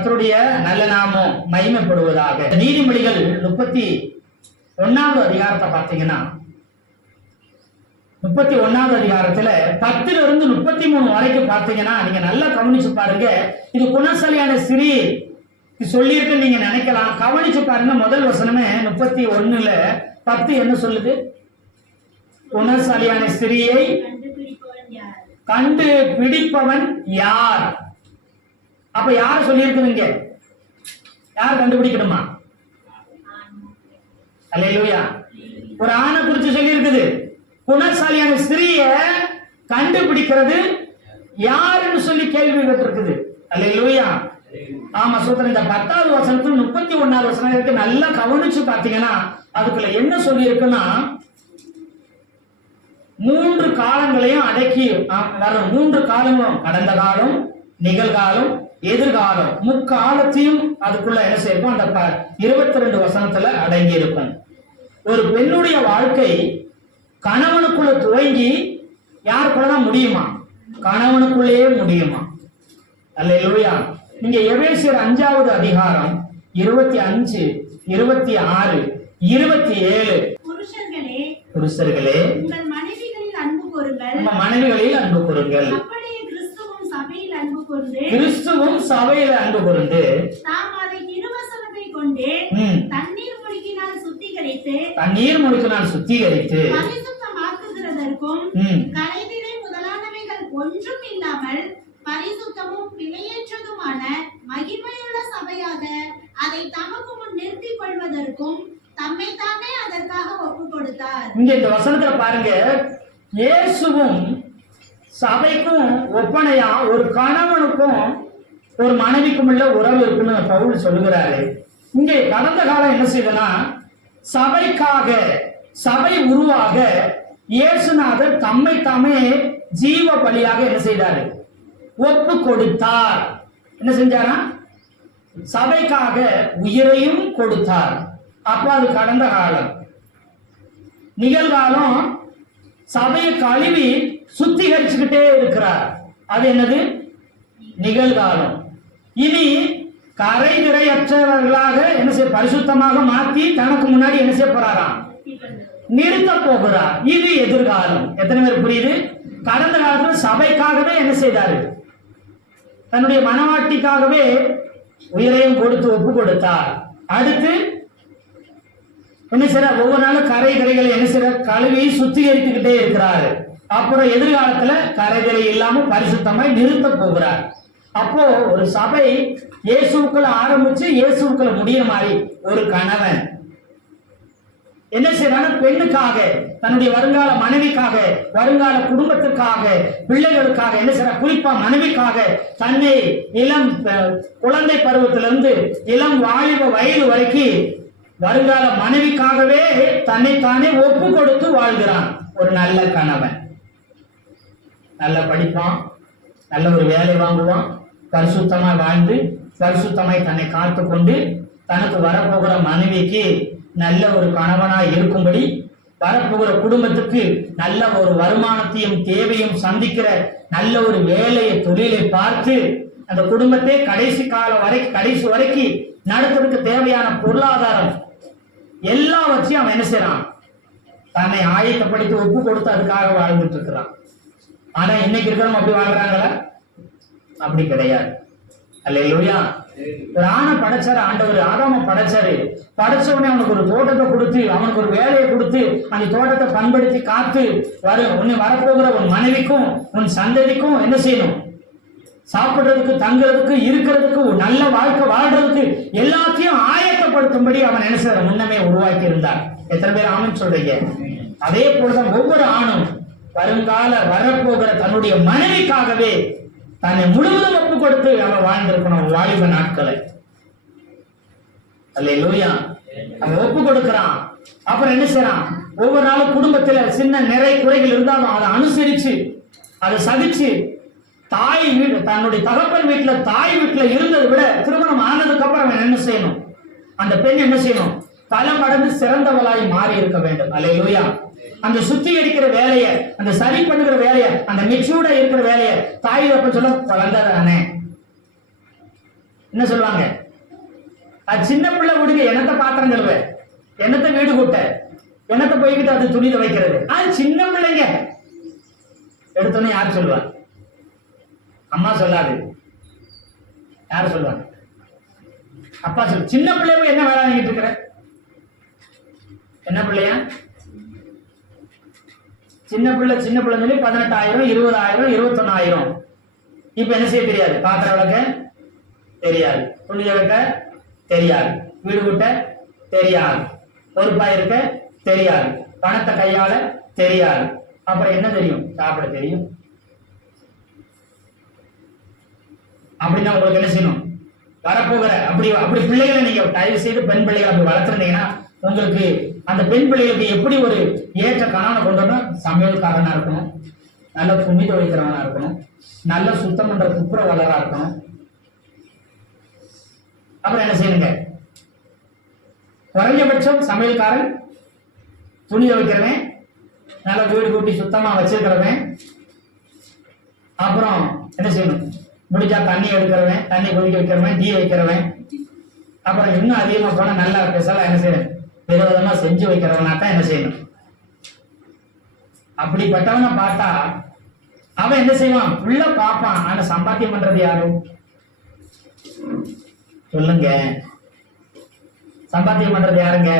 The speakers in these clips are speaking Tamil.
கர்த்தருடைய நல்ல நாமம் மகிமைப்படுவதாக. நீதிமொழிகள் 31வது அதிகாரத்தை பார்த்தீங்கன்னா 31வது அதிகாரத்துல 10லிருந்து 33 வரைக்கும் பார்த்தீங்கன்னா நீங்க நல்லா கவனிச்சு பாருங்க. இது குணசாலியான ஸ்திரீ சொல்லியிருக்கு நீங்க நினைக்கலாம். கவனிச்சு பாருங்க. முதல் வசனமே 31:10 என்ன சொல்லுது? குணசாலியான ஸ்திரியை கண்டு பிடிப்பவன் யார்? அப்ப யார் சொல்லியிருக்குதுங்க? யார் கண்டுபிடிக்கணுமா? அல்லேலூயா. ஒரு ஆணை குறித்து சொல்லி இருக்குது. குணசாலியான ஸ்திரிய கண்டுபிடிக்கிறது யாருன்னு சொல்லி கேள்வி கேட்டிருக்குது. அல்லேலூயா. ஆமா சூத்திரம். இந்த 10வது வசனத்துல 31வது வசனம் இருக்கு. நல்லா கவனிச்சு பாத்தீங்கன்னா அதுக்குள்ள என்ன சொல்லி இருக்குன்னா 3 காலங்களையும் அடக்கி வரும். 3 காலங்களும் கடந்த காலம், நிகழ்காலம், எதிர்காலம், முக்காலத்தையும் அதுக்குள்ள என்ன செய்யும்? அந்த 22 வசனத்துல அடங்கி இருக்கும். ஒரு பெண்ணுடைய வாழ்க்கை கணவனுக்குள்ள துவங்கி யாருக்குள்ளதான் முடியுமா? கணவனுக்குள்ளேயே முடியுமா? அல்லேலூயா. நீங்க எபேசியர் 5வது அதிகாரம் 25, 26, 27. புருஷர்களே உங்கள் மனைவிகளில் அன்பு கூறுங்கள். உங்கள் மனைவிகளில் அன்பு கூறுங்கள். அப்படியே கிறிஸ்துவும் சபையில் அன்பு கூர்ந்து கிறிஸ்துவும் சபையில் அன்பு கூர்ந்து தாம் அதை திருவசனத்தை கொண்டு தண்ணீர் முழுக்கினால் சுத்திகரித்து பரிசுத்தமாக்குகிறதற்கும் கலைவினை முதலானவைகள் ஒன்றும் இல்லாமல் பரிசுத்தமும் பிழையற்றதுமான மகிமையுள்ள சபையாக அதை தமக்கு முன் நிறுத்திக் கொள்வதற்கும் தம்மை தாமே அதற்காக ஒப்பு கொடுத்தார். இங்க இந்த வசனத்துல பாருங்க, இயேசுவும் சபைக்கும் ஒப்பனையா ஒரு கணவனுக்கும் ஒரு மனைவிக்கும் உள்ள உறவு இருக்குன்னு பவுல் சொல்லுகிறாரு. இங்கே கடந்த காலம் என்ன செய்தனா, சபைக்காக சபை உருவாக இயேசுநாதர் தம்மை தாமே ஜீவ பலியாக என்ன செய்தாரு? ஒப்பு கொடுத்தார். என்ன செஞ்சாரா? சபைக்காக உயிரையும் கொடுத்தார். அப்ப அது கடந்த காலம். நிகழ்காலம் சபையை கழுவி சுத்திகரிச்சுக்கிட்டே இருக்கிறார். அது என்னது? நிகழ்காலம். இனி கரை நிறையற்றவர்களாக என்ன செய்ய பரிசுத்தமாக மாற்றி தனக்கு முன்னாடி என்ன செய்ய போறாராம்? நிறுத்த போகிறார். இது எதிர்காலம். எத்தனை பேர் புரியுது? கடந்த காலத்தில் சபைக்காகவே என்ன செய்தாரு? தன்னுடைய மனவாட்டிக்காகவே உயிரையும் கொடுத்து ஒப்பு கொடுத்தார். அடுத்து என்ன செய்ய? ஒவ்வொரு நாளும் கரைகளை என்ன செய்ய கழுவி சுத்திகரித்துக்கிட்டே இருக்கிறார். அப்புறம் எதிர்காலத்துல கரைகளை இல்லாம பரிசுத்தமாய் நிறுத்த போகிறார். அப்போ ஒரு சபை இயேசுக்குள்ள ஆரம்பிச்சு இயேசுக்குள்ள முடிய மாதிரி ஒரு கணவன் என்ன செய்யறாங்க? பெண்ணுக்காக, தன்னுடைய வருங்கால மனைவிக்காக, வருங்கால குடும்பத்திற்காக, பிள்ளைகளுக்காக என்ன செய்யற? குறிப்பா மனைவிக்காக தன்னை இளம் குழந்தை பருவத்திலிருந்து இளம் வாலிப வயது வரைக்கும் வருங்கால மனைவிக்காகவே தன்னைத்தானே ஒப்பு கொடுத்து வாழ்கிறான். ஒரு நல்ல கணவன் நல்ல படிப்பான், நல்ல ஒரு வேலை வாங்குவான், பரிசுத்தமாய் வாழ்ந்து பரிசுத்தமாய் தன்னை காத்து கொண்டு தனக்கு வரப்போகிற மனைவிக்கு நல்ல ஒரு கணவனாய் இருக்கும்படி, வரப்போகிற குடும்பத்துக்கு நல்ல ஒரு வருமானத்தையும் தேவையும் சந்திக்கிற நல்ல ஒரு வேலையை தொழிலை பார்த்து அந்த குடும்பத்தை கடைசி வரைக்கும் நடத்துறதுக்கு தேவையான பொருளாதாரம் எல்லாவற்றையும் அவன் என்ன செய்யறான்? தன்னை ஆயத்தப்படுத்தி ஒப்பு கொடுத்து அதுக்காக வாழ்ந்துட்டு இருக்கிறான். ஆனா இன்னைக்கு இருக்கிறவங்க அப்படி வாழ்றாங்களா? அப்படி கிடையாது. அல்லேலூயா. ஒரு ஆணை படைச்சாரு ஆண்டவர், ஆதாம படைச்சாரு. படைச்ச உடனே அவனுக்கு ஒரு தோட்டத்தை கொடுத்து அவனுக்கு ஒரு வேலையை கொடுத்து அந்த தோட்டத்தை பண்படுத்தி காத்து உன்னை வரப்போகிற உன் மனைவிக்கும் உன் சந்ததிக்கும் என்ன செய்யணும்? சாப்பிடுறதுக்கு, தங்குறதுக்கு, இருக்கிறதுக்கு, நல்ல வாழ்க்கை வாழ்றதுக்கு எல்லாத்தையும் ஆயத்தப்படுத்தும்படி அவன் என்ன செய்ய முன்னமே உருவாக்கி இருந்தார். எத்தனை பேர் ஆமன் சொல்றீங்க? அதே போலதான் ஒவ்வொரு ஆணும் வருங்கால வரப்போகிற தன்னுடைய மனைவிக்காகவே தன்னை முழுவதும் ஒப்பு கொடுத்து அவன் வாழ்ந்திருக்கணும் வாலிப நாட்களை. அல்லேலூயா. அவன் ஒப்பு கொடுக்கிறான். அப்புறம் என்ன செய்யறான்? ஒவ்வொரு நாளும் குடும்பத்துல சின்ன நிறை குறைகள் இருந்தாலும் அதை அனுசரிச்சு அதை சகிச்சு தாய் வீடு, தன்னுடைய தகப்பன் வீட்டுல தாய் வீட்டுல இருந்ததை விட திருமணம் ஆனதுக்கு அப்புறம் அவன் என்ன செய்யணும்? அந்த பெண் என்ன செய்யணும்? பல மடங்கு சிறந்தவளாய் மாறி இருக்க வேண்டும். அல்லேலூயா. அந்த சுத்திகரிக்கிற வேலையை, அந்த சரி பண்ணுகிற வேலையை, அந்த மெச்சூர்டா இருக்கிற வேலையை தாய் அப்ப சொல்ல குழந்தைதானே என்ன சொல்லுவாங்க? அது சின்ன பிள்ளை வீடுக்கு என்னத்த பாத்திரம் கழுவ, என்னத்த வீடு கூட்ட, என்னத்த போய்கிட்டு அது துணி துவைக்கிறது, அது சின்ன பிள்ளைங்க. எடுத்தோன்னே யார் சொல்லுவா? அம்மா சொல்லாது. யாரு சொல்லுவாங்க? அப்பா சொல்லு. சின்ன பிள்ளைய என்ன வேலை வாங்கிட்டு இருக்கிற? என்ன பிள்ளையா? சின்ன பிள்ளை சொல்லி 18,000, 20,000, 21,000. இப்ப என்ன செய்ய தெரியாது? பாத்திரம் விளக்க தெரியாது, துணி துவைக்க தெரியாது, வீடு கூட்ட தெரியாது, பொறுப்பா இருக்க தெரியாது, பணத்தை கையாள தெரியாது. அப்புறம் என்ன தெரியும்? சாப்பிட தெரியும். அப்படின்னா உங்களுக்கு என்ன செய்யணும்? வரப்போகிற அப்படி பிள்ளைகளை நீங்க தயவு செய்து பெண் பிள்ளைகளை அப்படி வளர்த்துருந்தீங்கன்னா உங்களுக்கு அந்த பெண் பிள்ளைகளுக்கு எப்படி ஒரு ஏற்ற கணவனை கொண்டு வரணும்? சமையல்காரனா இருக்கணும், நல்ல துணி துவைக்கிறவனா இருக்கணும், நல்ல சுத்தம் பண்ற துப்புரவாளரா இருக்கணும். அப்புறம் என்ன செய்யுங்க? குறைஞ்சபட்சம் சமையல்காரன், துணி துவைக்கிறவன், நல்ல வீடு கூட்டி சுத்தமா வச்சிருக்கிறவன். அப்புறம் என்ன செய்யணும்? முடிஞ்சா தண்ணி எடுக்கிறவன், தண்ணி கொதிக்க வைக்கிறவன், டீ வைக்கிறவன். அப்புறம் இன்னும் அதிகமா போனா நல்லா ஸ்பெஷலா என்ன செய்யணும்? விதவிதமா செஞ்சு வைக்கிறவனா தான் என்ன செய்யணும்? அப்படிப்பட்டவனை பார்த்தா அவன் என்ன செய்வான்? உள்ள பார்ப்பான். ஆனா சம்பாத்தியம் பண்றது யாரு? சொல்லுங்க. சம்பாத்தியம் பண்றது யாருங்க?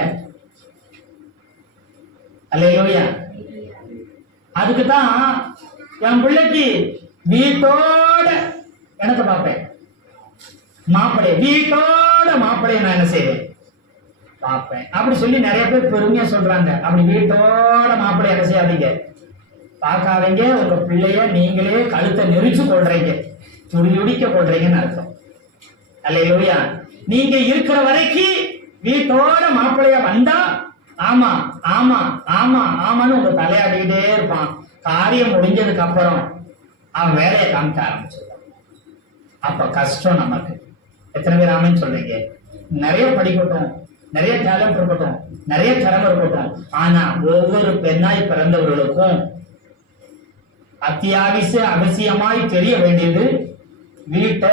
அல்லேலூயா. அதுக்குதான் என் பிள்ளைக்கு வீட்டோட எனக்கு பார்ப்பேன், மாப்பிள்ளை வீட்டோட மாப்பிள்ளைய நான் என்ன செய்வேன்? பார்ப்பேன். அப்படி சொல்லி நிறைய பேர் பெருமையா சொல்றாங்க. அப்படி வீட்டோட மாப்பிள்ளை என்ன செய்யாதீங்க, பார்க்காதீங்க. உங்க பிள்ளைய நீங்களே கழுத்தை நெரிச்சு கொள்றீங்க, துடிக்க கொள்றீங்கன்னு அர்த்தம். அல்லேலூயா. நீங்க இருக்கிற வரைக்கும் வீட்டோட மாப்பிள்ளைய வந்தா ஆமா ஆமா ஆமா ஆமான்னு உங்க தலையாடிக்கிட்டே இருப்பான். காரியம் முடிஞ்சதுக்கு அப்புறம் அவன் வேலையை காமிக்க ஆரம்பிச்சிருவான். அப்ப கஷ்டம் நமக்கு. எத்தனை பேர் ஆமைன்னு சொல்றீங்க? நிறைய படிக்கட்டும், நிறைய டேலண்ட் இருக்கட்டும், நிறைய திறமை இருக்கட்டும், ஆனா ஒவ்வொரு பெண்ணாய் பிறந்தவர்களுக்கும் அவசியமாய் தெரிய வேண்டியது வீட்டை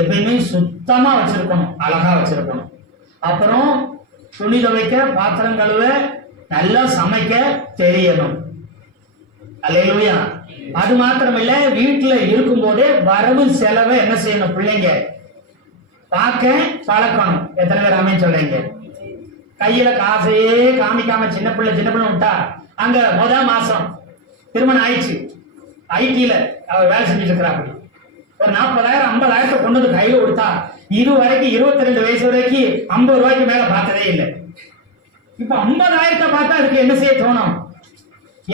எப்பயுமே சுத்தமா வச்சிருக்கணும், அழகா வச்சிருக்கணும். அப்புறம் துணி துவைக்க, பாத்திரம் கழுவ, நல்லா சமைக்க தெரியணும். அல்லேலூயா. அது மாத்திரம் இல்ல, வீட்டுல இருக்கும் போதே வரவு செலவை என்ன செய்யணும்? பிள்ளைங்க பார்க்க பழக்கணும். எத்தனை பேர் ஆமே சொல்றீங்க? கையில காசையே காமிக்காம சின்ன பிள்ளை விட்டா அங்க முதல் மாசம் திருமணம் ஆயிடுச்சு, ஐடில அவர் வேலை செஞ்சுட்டு இருக்கிறாப்படி, ஒரு 40,000 50,000 கொண்டு வந்து கையில கொடுத்தா இது வரைக்கும் 22 வயசு வரைக்கும் 50 ரூபாய்க்கு மேல பார்த்ததே இல்லை. இப்ப 50,000 பார்த்தா அதுக்கு என்ன செய்ய தோணும்?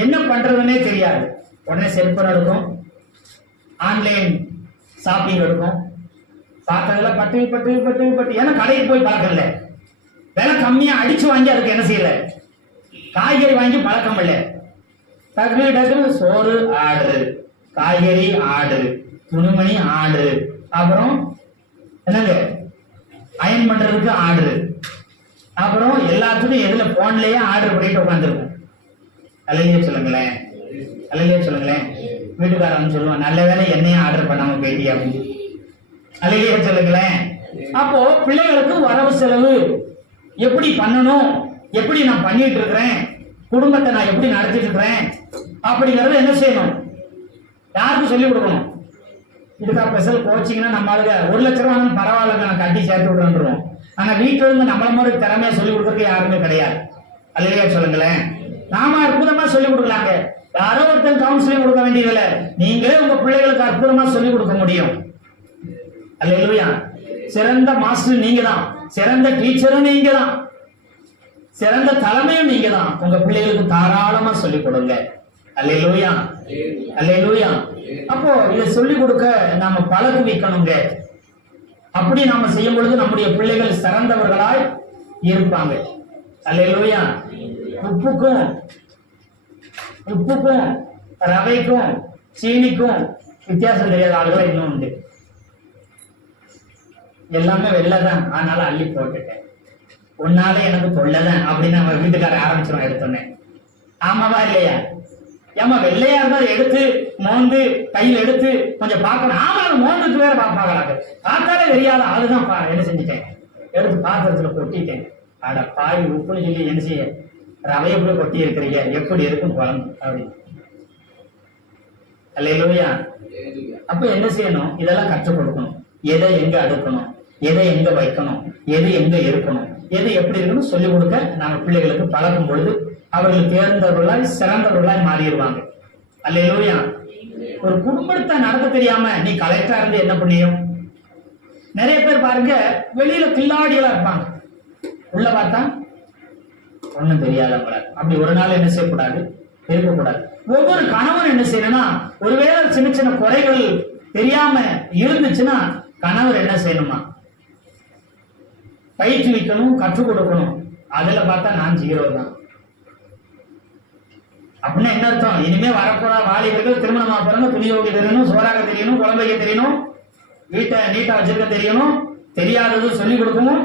என்ன பண்றதுன்னே தெரியாது. உடனே செல்போன் எடுக்கும், ஆன்லைன் ஷாப்பிங் எடுக்கும். பார்த்ததுல பட்டு ஏன்னா கடைக்கு போய் பழக்கம் இல்லை, விலை கம்மியா அடிச்சு வாங்கி அதுக்கு என்ன செய்யல, காய்கறி வாங்கி பழக்கம் இல்லை. டக்கு சோறு ஆர்டரு, காய்கறி ஆர்டரு, துணிமணி ஆர்டரு, அப்புறம் என்னங்க அயன் பண்றதுக்கு ஆர்டரு, அப்புறம் எல்லாத்துக்கும் எதுல போன்லயே ஆர்டர் பண்ணிட்டு உட்காந்துருக்கும். அல்லையே சொல்லுங்களேன், அல்லையே சொல்லுங்களேன். வீட்டுக்காரன் சொல்லுவான், நல்ல வேலை என்னையும் ஆர்டர் பண்ணாம போயிட்டியா அப்படின்னு. அல்லையே சொல்லுங்களேன். அப்போ பிள்ளைகளுக்கு வரவு செலவு எப்படி பண்ணணும், எப்படி நான் பண்ணிட்டு இருக்கிறேன், குடும்பத்தை நான் எப்படி நடத்திட்டு இருக்கிறேன் அப்படிங்கறத என்ன செய்யணும்? யாருக்கு சொல்லிக் கொடுக்கணும்? இதுக்கா ஸ்பெஷல் கோச்சிங்னா நம்ம ஆளுங்க 1 லட்சம் ரூபாய் பரவாயில்லைங்க நான் கட்டி சேர்த்து விடுறோம். ஆனா வீட்டுல இருந்து நம்மள மாதிரி திறமையா சொல்லிக் கொடுக்கறதுக்கு யாருமே கிடையாது. அல்லையா சொல்லுங்களேன். நாம அற்புதமா சொல்லிக் கொடுக்கலாங்க, யாரோ ஒருத்தர் கவுன்சிலிங் கொடுக்க வேண்டியதில்லை, நீங்களே உங்க பிள்ளைகளுக்கு அற்புதமா சொல்லிக் கொடுக்க முடியும். அல்லேலூயா. சிறந்த மாஸ்டர் நீங்க தான், சிறந்த டீச்சரும் நீங்க தான், சிறந்த தலைமையும் நீங்க தான். உங்க பிள்ளைகளுக்கு தாராளமா சொல்லிக் கொடுங்க. அல்லேலூயா, அல்லேலூயா. அப்போ இதை சொல்லிக் கொடுக்க நாம பழகு வைக்கணுங்க. அப்படி நாம செய்யும் பொழுது நம்முடைய பிள்ளைகள் சிறந்தவர்களாய் இருப்பாங்க. அல்லேலூயா. உப்புக்கும் ரவைக்கும் சீனிக்கும் வித்தியாசம் தெரியாத ஆளுகள் இன்னும் உண்டு. எல்லாமே வெள்ளதான், அதனால அள்ளி போட்டுட்டேன், உன்னால எனக்கு தொல்லதான் அப்படின்னு நம்ம வீட்டுக்கார ஆரம்பிச்சிடும் எடுத்தோன்னே. ஆமாவா இல்லையா? ஏமா வெள்ளையா இருந்தா எடுத்து மோந்து கையில் எடுத்து கொஞ்சம் பார்க்கணும். ஆமா அது மோந்துட்டு வேற பார்ப்பாங்க, பார்த்தாலே தெரியாத அதுதான் என்ன செஞ்சுட்டேன், எடுத்து பாத்திரத்துல கொட்டிட்டேன். அட பாய் உப்புன்னு சொல்லி என்ன செய்ய ரவையை கூட கொட்டி இருக்கிறீங்க, எப்படி இருக்கும் குழம்பு அப்படின்னு. அல்லேலூயா. அப்ப என்ன செய்யணும், இதெல்லாம் கற்றுக் கொடுக்கணும். எதை எங்க அடுக்கணும், எதை எங்க வைக்கணும், எது எங்க இருக்கணும், எது எப்படி இருக்கணும் சொல்லிக் கொடுக்க நம்ம பிள்ளைகளுக்கு பழக்கும் பொழுது அவர்கள் தேர்ந்தவர்களாய் சிறந்தவர்களாய் மாறிடுவாங்க. அல்லேலூயா. ஒரு குடும்பத்தை நடத்த தெரியாம நீ கலெக்டரா இருந்து என்ன பண்ணியும்? நிறைய பேர் பாருங்க வெளியில கில்லாடிகளா இருப்பாங்க, உள்ள பார்த்தா ஒண்ணும் தெரியாதவங்கள. அப்படி ஒரு நாள் என்ன செய்யக்கூடாது, இருக்கக்கூடாது. ஒவ்வொரு கணவன் என்ன செய்யணும்னா, ஒருவேளை சின்ன சின்ன குறைகள் தெரியாம இருந்துச்சுன்னா கணவர் என்ன செய்யணுமா, பயிற்றுவிக்கணும், கற்றுக் கொடுக்கணும். அதுல பார்த்தா நான் 0 தான். அப்படின்னா என்ன அர்த்தம், இனிமே வரப்போற வாலிபர்கள் திருமணமா பிறந்த துணியோகி தெரியணும், சோறாக தெரியணும், குழந்தைக்கு தெரியணும், வீட்டை நீட்டா வச்சிருக்க தெரியணும், தெரியாதது சொல்லிக் கொடுக்கணும்.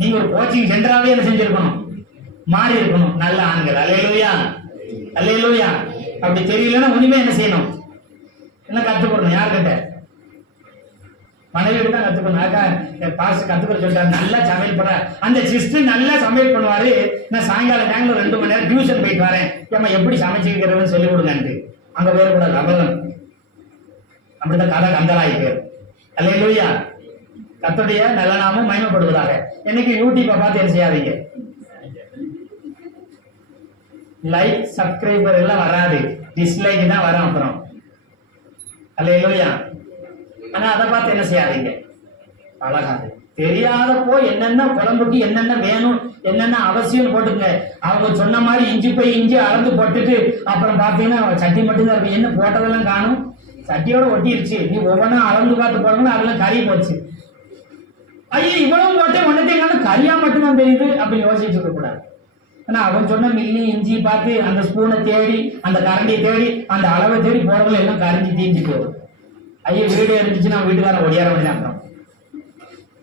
நீங்க ஒரு கோச்சிங் சென்டராகவே என்ன செஞ்சிருக்கணும், மாறி இருக்கணும். நல்ல ஆண்கள். அல்லேலூயா, அல்லேலூயா. அப்படி தெரியலன்னா உனிமே என்ன செய்யணும், என்ன கத்துக்கணும், யார்கிட்ட? மனைவி தான் கத்துக்கணும். பாஸ் கத்துக்கிற சொல்லிட்டாரு, நல்லா சமையல் பண்ற அந்த சிஸ்டர் நல்லா சமையல் பண்ணுவாரு. நான் சாயங்காலம் டைம்ல 2 மணி நேரம் டியூஷன் போயிட்டு வரேன், ஏமா எப்படி சமைச்சுக்கிறதுன்னு சொல்லி கொடுங்கன்ட்டு அங்க பேர் கூட அபலம். அப்படித்தான் கதை கந்தலாய் பேர். அல்லேலூயா. கர்த்தருடைய நல்ல நாமம் மகிமைப்படுவதாக. என்னைக்கு யூடியூப்பை பார்த்து என்ன செய்யாதீங்க, லைக் சப்ஸ்கிரைபர் எல்லாம் வராது, டிஸ்லைக் தான் வரும். அப்புறம் அல்லேலூயா. ஆனா அதை பார்த்து என்ன செய்யாதீங்க, பழகாது. தெரியாதப்போ என்னென்ன குழம்புக்கு என்னென்ன வேணும், என்னென்ன அவசியம் போட்டுங்க. அவங்க சொன்ன மாதிரி இஞ்சி போய் இஞ்சி அளந்து போட்டுட்டு அப்புறம் பார்த்தீங்கன்னா சட்டி மட்டும்தான் இருக்கும், என்ன போட்டதெல்லாம் காணும், சட்டியோட ஒட்டிருச்சு. நீ ஒவ்வொன்றா அளந்து பார்த்து போடணும், அதெல்லாம் கறி போச்சு. ஐயோ இவ்வளவு போட்டேன் ஒன்னத்தையும் கறியா மட்டும்தான் தெரியுது அப்படின்னு யோசிச்சுட்டு இருக்க கூடாது. ஆனா அவன் சொன்ன மில்லி இஞ்சி பார்த்து அந்த ஸ்பூனை தேடி அந்த கரண்டியை தேடி அந்த அளவை தேடி போறவங்க எல்லாம் கரைஞ்சி தீஞ்சிட்டு வரும். ஐயோ வீடு இருந்துச்சுன்னா வீட்டுக்காரன் ஒடியார வேண்டியதான். அப்புறம்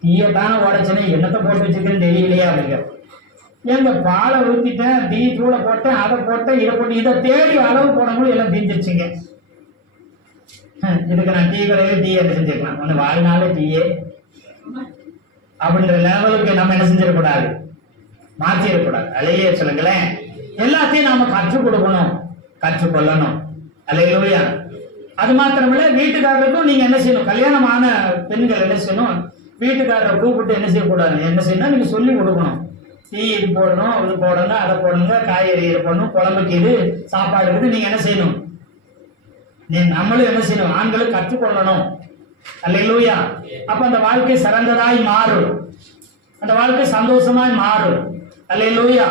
டீயத்தானே உடைச்சனே என்னத்தை போட்டு வச்சிருக்கேன்னு தெரியலையா அப்படிங்க. எங்க பாலை ஊத்திட்டேன், டீ தூளை போட்டேன், அதை போட்டேன், இதை போட்டு இதை தேடி அளவு போனவங்களும் எல்லாம் தீஞ்சிருச்சுங்க. இதுக்கு நான் டீ கடையில டீ என்ன செஞ்சிருக்கலாம், ஒன்று வாழ்நாளே டீயே அப்படின்ற லெவலுக்கு நம்ம என்ன செஞ்சிடக்கூடாது, மாற்றிடக்கூடாது. அலையிலே சொல்லுங்களேன், எல்லாத்தையும் நாம கற்றுக் கொடுக்கணும், கற்றுக்கொள்ளணும். அல்லேலூயா. அது மாத்திரமில்ல, வீட்டுக்காரருக்கும் நீங்க என்ன செய்யணும், கல்யாணமான பெண்கள் என்ன செய்யணும், வீட்டுக்காரரை கூப்பிட்டு என்ன செய்யக்கூடாது, என்ன செய்யணும், நீங்க சொல்லி கொடுக்கணும். டீ இது போடணும், இது போடணும், அதை போடணுங்க, காய்கறி இது போடணும், குழம்புக்கு இது, சாப்பாடு இருக்குது, நீங்க என்ன செய்யணும், நம்மளும் என்ன செய்யணும், ஆண்களும் கற்றுக்கொள்ளணும். அல்லேலூயா. அப்ப அந்த வாழ்க்கை சிறந்ததாய் மாறும், அந்த வாழ்க்கை சந்தோஷமாய் மாறும். அல்லேலூயா.